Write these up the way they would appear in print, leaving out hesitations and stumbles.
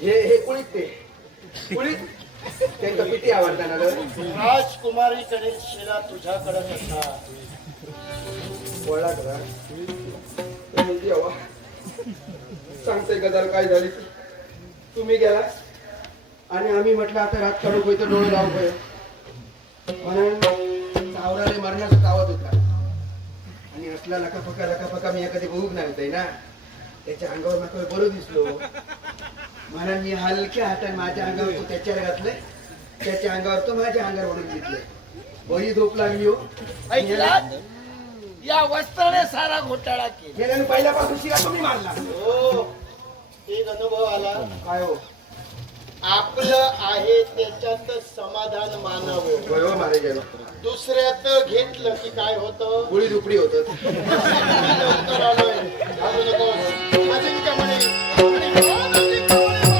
हे कुणीच ते कुणीच त्यांचा किती आवडता ना राजकुमारीकडे शिरा तुझ्याकडे कसा वळला करा देवा सांगते गदाल काय झाली तुम्ही गेला आणि आम्ही म्हटलं आता रात काढू होई तर डोळे लावू होय म्हणून सावराले मरणाचा कावत होता आणि असला लकाफका मी कधी बघूक नाही होतय ना त्याच्या अंगावर मला बरं दिसलो म्हणून मी हलक्या हाताने माझ्या अंगावर तो त्याच्यावर घातलंय त्याच्या अंगावर तो माझ्या अंगावर ओढून घेतलंय बरी झोप लागली हो ऐकलात? या वस्त्राने सारा घोटाळा केला गेल्याने पहिल्यापासून शिरा तुम्ही मारला हो एक अनुभव आला काय हो आपलं आहे त्याच्यात समाधान मानावं होय हो मारे गेलो दुसऱ्यात घेतलं की काय होतं गुळी दुपडी होत उत्तर आलोय घाबरू नकोस. अजिंक्य म्हणे आणि कोण अजिंक्य म्हणे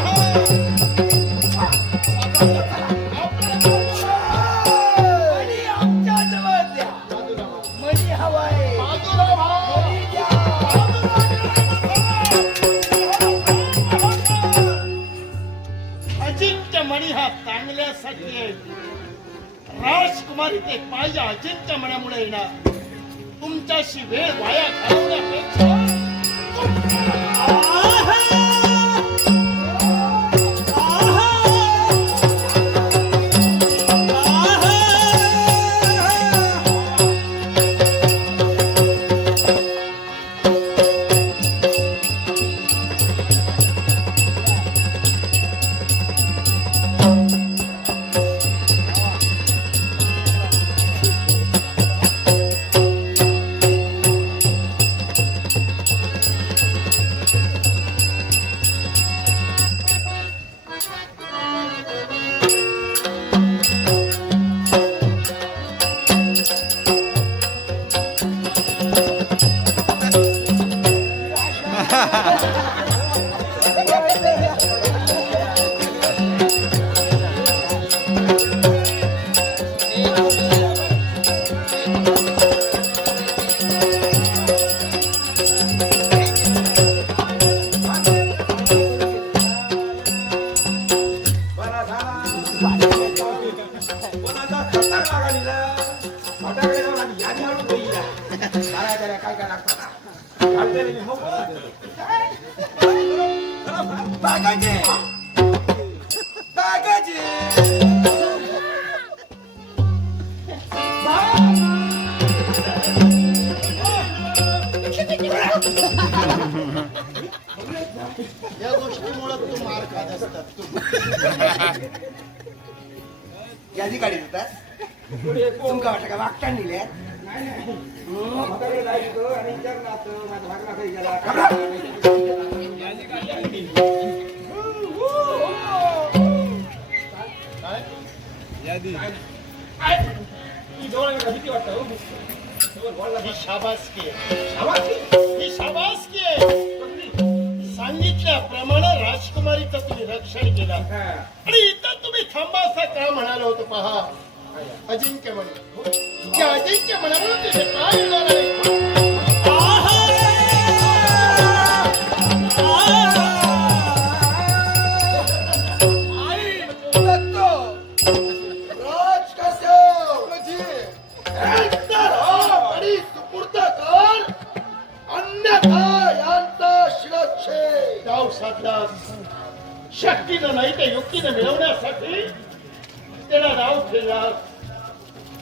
मणी आमच्या जवळ द्या बाजूला मणी हवाय बाजूला मणी द्या अजिंक्य मणी हा चांगल्यासाठी आहे राजकुमारी ते पाहिजे अजिंक्य मण्यामुळे येणार तुमच्याशी वेळ वाया घालवण्यापेक्षा या गोष्टीमुळे तू मार खात असतात यादी काढीत होता तुमका वाटतं का वागता नेल्या ही शाबासकी आहे ही शाबासकी आहे सांगितल्याप्रमाणे राजकुमारीचं तुम्ही रक्षण केलं आणि इथं तुम्ही थांबा असं का म्हणाल होतं पहा अजिंक्य म्हणे त्या अजिंक्य म्हणामुळे तुझे काय येणार आहे शक्तीनं नाही तर युक्तीनं मिळवण्यासाठी त्याला राव ठेवला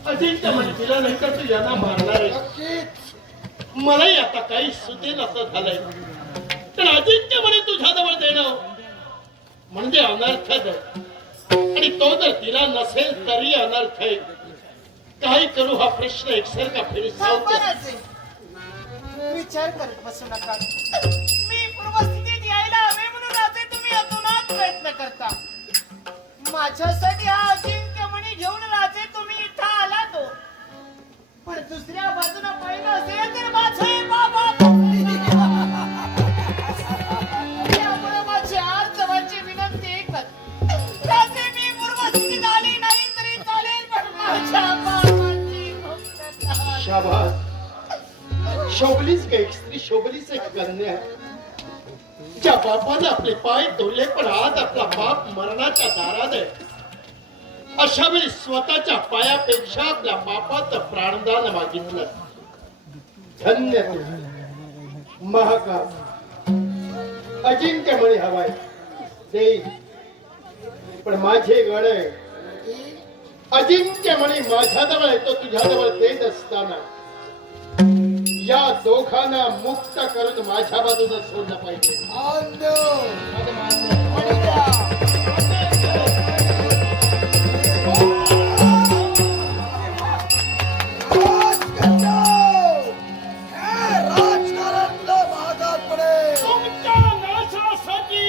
अजिंक्य म्हणे तिला नाही तर तू यांना मारणार आहे मलाही आता काही सुधीन असं झालंय तर अजिंक्य म्हणे तुझ्याजवळ देणं म्हणजे अनर्थच आहे आणि तो जर तिला नसेल तरी अनर्थ आहे काय करू हा प्रश्न एकसारखा फिरसावतो विचार करत बसू नका मी पूर्वस्थितीत यायला हवे म्हणून राजे तुम्ही अतोनात प्रयत्न करता माझ्यासाठी हा अजिंक्य मणी घेऊन राजे तुम्ही इथं आला तो पण दुसऱ्या बाजूला पाहिलं असेल तर माझे बाबा त्यामुळे माझी आर्तवाची विनंती एकच राजे मी पूर्वस्थितीत आली नाही तरी चालेल पण माझ्या बाबाची मुक्तता शाबास शोभलीच का एक स्त्री शोभलीच एक कन्या तिच्या बापाने आपले पाय तोडले पण आज आपला बाप मरणाच्या दारात आहे. अशा वेळी स्वतःच्या पायापेक्षा आपल्या बापाचं प्राणदान मागितलं. धन्य तू महाकाल अजिंक्य म्हणे हवाय देई, पण माझे गण अजिंक्य म्हणे माझ्याजवळ येतो तुझ्याजवळ देत असताना या दोघांना मुक्त करून माझ्या बाजूला सोडलं पाहिजे. तुमच्या नाशासाठी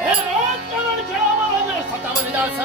हे राजकारण खेळावं लागेल. स्वतःवर जास्त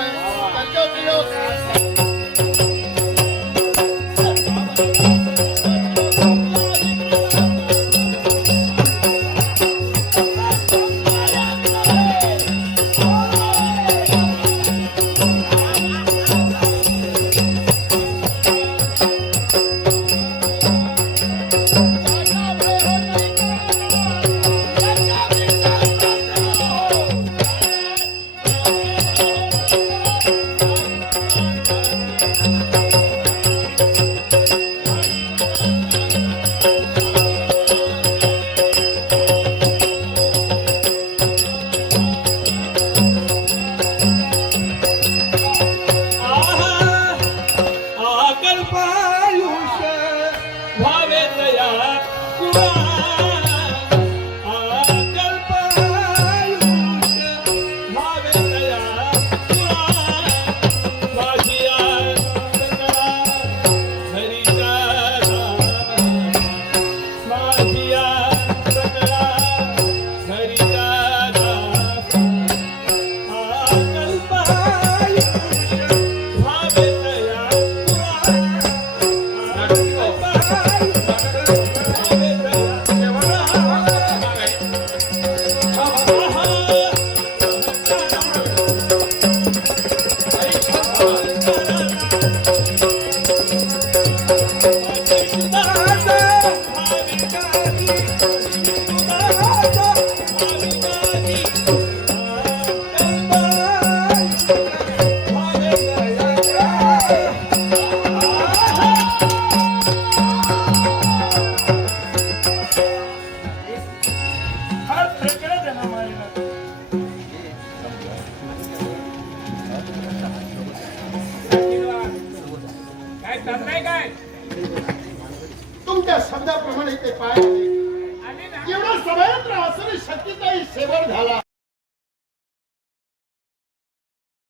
तुमच्या शब्दाप्रमाणे ते पाय एवढा सभेत असून शक्तीचाही सेवन झाला.